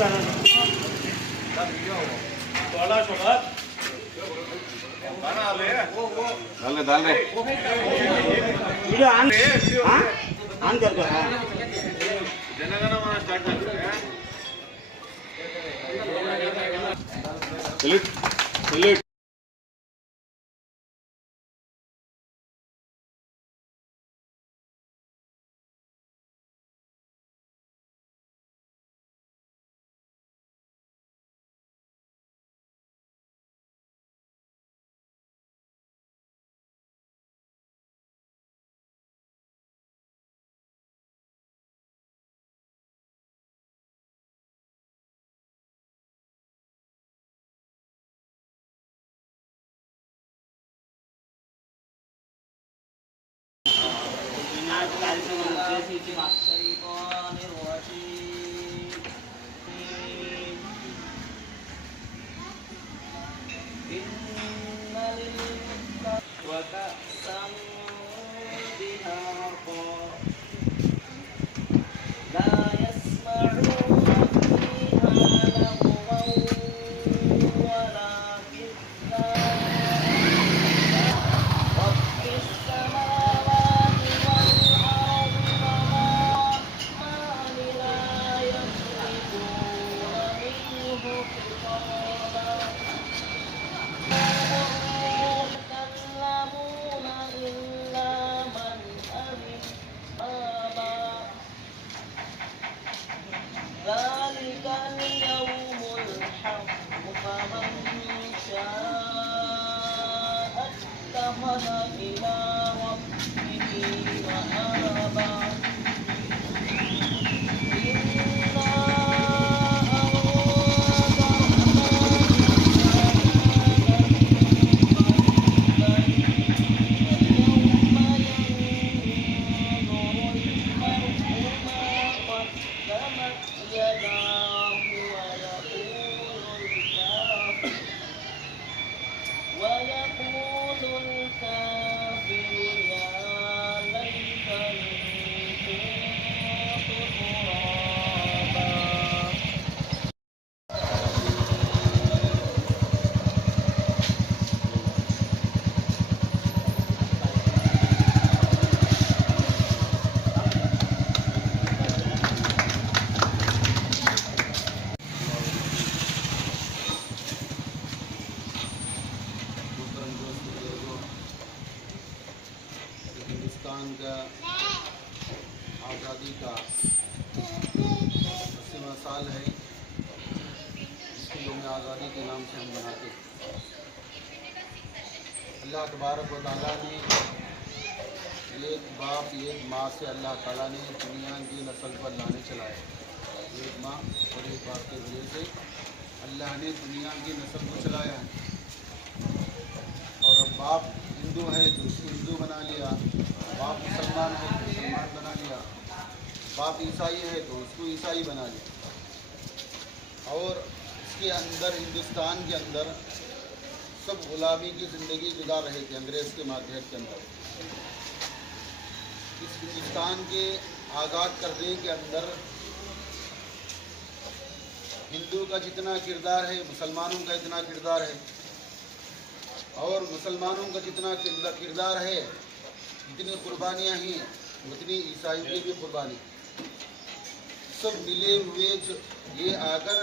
डाल रहे video on कर दो। जनगणमन स्टार्ट कर सैल्यूट सैल्यूट। हिंदुस्तान का आज़ादी का 80वां साल है। इसकी यौम आज़ादी के नाम से हम मनाते हैं। अल्लाह तबारक व तआला ने एक बाप एक माँ से अल्लाह ताला ने दुनिया की नस्ल पर लाने चलाए। एक माँ और एक बाप के वजह से अल्लाह ने दुनिया की नस्ल को चलाया है। और अब बाप हिंदू है तो उसको हिंदू बना लिया, बाप मुसलमान है तो मुसलमान बना लिया, बाप ईसाई है तो उसको ईसाई बना लिया। और इसके अंदर हिंदुस्तान के अंदर सब गुलामी की ज़िंदगी गुजार रहे थे अंग्रेज़ के माध्यम के अंदर। इस हिंदुस्तान के आज़ाद करने के अंदर हिंदू का जितना किरदार है मुसलमानों का इतना किरदार है, और मुसलमानों का जितना किरदार है जितनी कुर्बानियाँ हैं उतनी ईसाइयों की भी कुर्बानी। सब मिले हुए ये आकर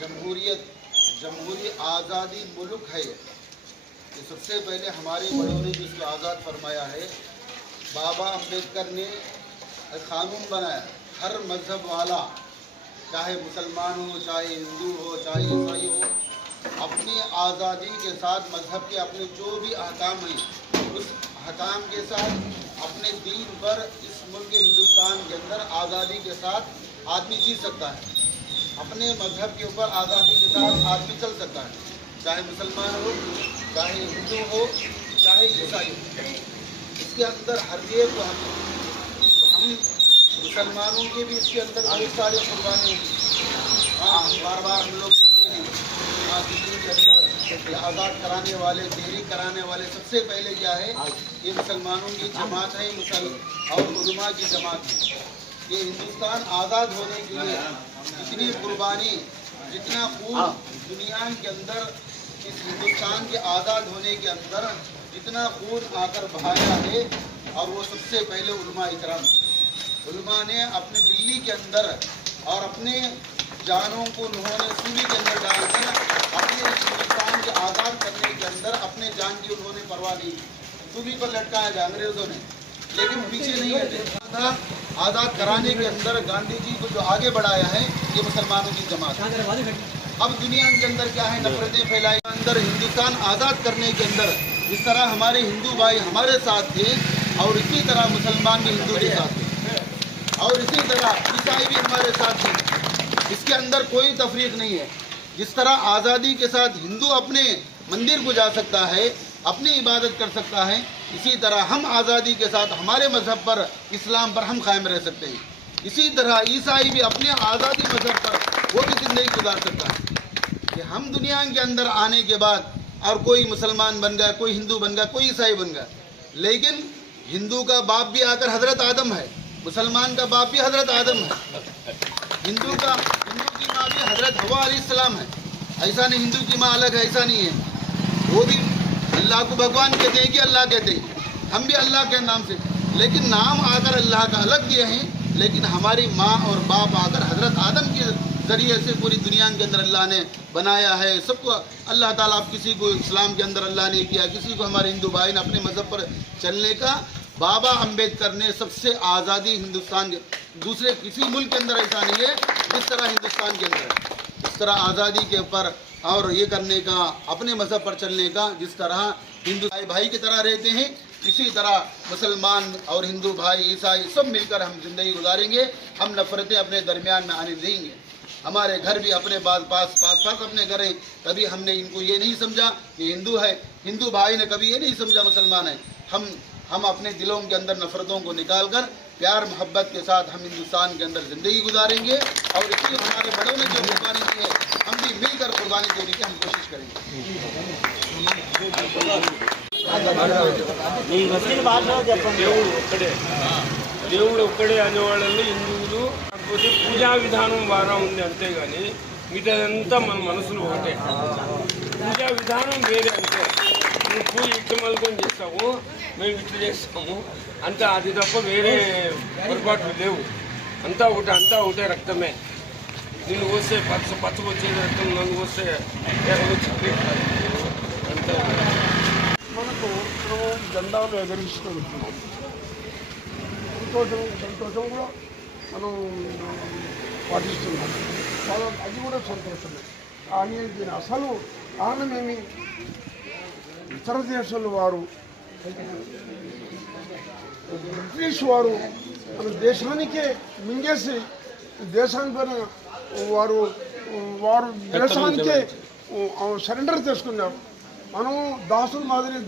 जमहूरी आज़ादी मुल्क है। ये सबसे पहले हमारे बड़ों ने जिसको आज़ाद फरमाया है, बाबा अम्बेडकर ने कानून बनाया। हर मज़हब वाला चाहे मुसलमान हो, चाहे हिंदू हो, चाहे ईसाई हो, अपनी आज़ादी के साथ मज़हब के अपने जो भी अहकाम हैं उस अहकाम के साथ अपने दीन पर इस मुल्क हिंदुस्तान के अंदर आज़ादी के साथ आदमी जी सकता है। अपने मज़हब के ऊपर आज़ादी के साथ आदमी चल सकता है, चाहे मुसलमान हो, चाहे हिंदू हो, चाहे ईसाई हो। इसके अंदर हर एक को हम मुसलमानों के भी इसके अंदर बहुत सारे कुर्बानी होगी। हाँ, बार बार हम लोग दिल्ली के अंदर आज़ाद कराने वाले, तहरीक कराने वाले सबसे पहले क्या है, ये मुसलमानों की जमात है और उलमा की जमात है। ये हिंदुस्तान आज़ाद होने के लिए इतनी कुर्बानी, जितना खून दुनिया के अंदर इस हिंदुस्तान के आज़ाद होने के अंदर जितना खून आकर बहाया है, और वो सबसे पहले उलमा इकराम, उलमा ने अपने दिल्ली के अंदर और अपने जानों को उन्होंने सूली के अंदर डालकर अपने हिंदुस्तान के आज़ाद करने के अंदर अपने जान की उन्होंने परवाह नहीं की। सूली पर लटकाया था अंग्रेज़ों ने, लेकिन पीछे नहीं हटे। आज़ाद कराने के अंदर गांधी जी को जो आगे बढ़ाया है ये मुसलमानों की जमात है। अब दुनिया के अंदर क्या है, नफरतें फैलाई। अंदर हिंदुस्तान आज़ाद करने के अंदर जिस तरह हमारे हिंदू भाई हमारे साथ थे, और इसी तरह मुसलमान भी हिंदू के साथ थे, और इसी तरह ईसाई भी हमारे साथ थे। इसके अंदर कोई तफरीक नहीं है। जिस तरह आज़ादी के साथ हिंदू अपने मंदिर को जा सकता है, अपनी इबादत कर सकता है, इसी तरह हम आज़ादी के साथ हमारे मज़हब पर, इस्लाम पर हम कायम रह सकते हैं। इसी तरह ईसाई भी अपने आज़ादी मज़हब पर वो भी ज़िंदगी गुजार सकता है। कि हम दुनिया के अंदर आने के बाद और कोई मुसलमान बन गया, कोई हिंदू बन गया, कोई ईसाई बन गया, लेकिन हिंदू का बाप भी आकर हज़रत आदम है, मुसलमान का बाप भी हज़रत आदम है, हिंदू की माँ भी हज़रत हवा अलैहिस्सलाम है। ऐसा नहीं हिंदू की माँ अलग है, ऐसा नहीं है। वो भी अल्लाह को भगवान कहते हैं कि अल्लाह कहते हैं, हम भी अल्लाह के नाम से, लेकिन नाम आकर अल्लाह का अलग दिए हैं। लेकिन हमारी माँ और बाप आकर हज़रत आदम के ज़रिए से पूरी दुनिया के अंदर अल्लाह ने बनाया है। सबको अल्लाह ताला, अब किसी को इस्लाम के अंदर अल्लाह ने किया, किसी को हमारे हिंदू भाई ने अपने मज़हब पर चलने का। बाबा अम्बेडकर ने सबसे आज़ादी हिंदुस्तान के दूसरे किसी मुल्क के अंदर ऐसा नहीं है जिस तरह हिंदुस्तान के अंदर है। इस तरह आज़ादी के ऊपर और ये करने का, अपने मज़हब पर चलने का, जिस तरह हिंदू भाई की तरह रहते हैं, इसी तरह मुसलमान और हिंदू भाई ईसाई सब मिलकर हम ज़िंदगी गुजारेंगे। हम नफ़रतें अपने दरमियान में आने देंगे। हमारे घर भी अपने पास अपने घर हैं। कभी हमने इनको ये नहीं समझा कि हिंदू है, हिंदू भाई ने कभी ये नहीं समझा मुसलमान है। हम अपने दिलों के अंदर नफ़रतों को निकाल कर प्यार मोहब्बत के साथ हम हिंदुस्तान के अंदर ज़िंदगी गुजारेंगे। और इसलिए हमारे बड़ों ने जो कुर्बानी दी है, हम भी मिलकर कुर्बानी देने की हम कोशिश करेंगे। దేవుడు ఒక్కడే అనేవాళ్ళని హిందువులు, కాకపోతే పూజా విధానం వారా ఉంది అంతేగాని మిగతాదంతా మన మనసులో ఒకటే. పూజా విధానం వేరే. అంతే, నువ్వు పూజ ఇట్లా మలుకొని చేస్తాము, మేము ఇట్లా చేస్తాము, అంతా అది తప్ప వేరే పొరపాట్లు లేవు. అంతా ఒకటే రక్తమే. నిన్ను వస్తే పచ్చకు వచ్చేది రక్తం, నన్ను వస్తే వచ్చి అంతా. మనకు జెండాలు ఎగరిస్తూ ఉంటున్నాం. సంతోషం కూడా మనం పాటిస్తున్నాం. చాలా అది కూడా సంతోషమే. కానీ దీని అసలు కారణమేమి, ఇతర దేశాల వారు, బ్రిటిష్ వారు మన దేశానికే మింగేసి దేశానిపైన వారు దేశానికే సరెండర్ చేసుకున్నారు. మనం దాసుల మాదిరి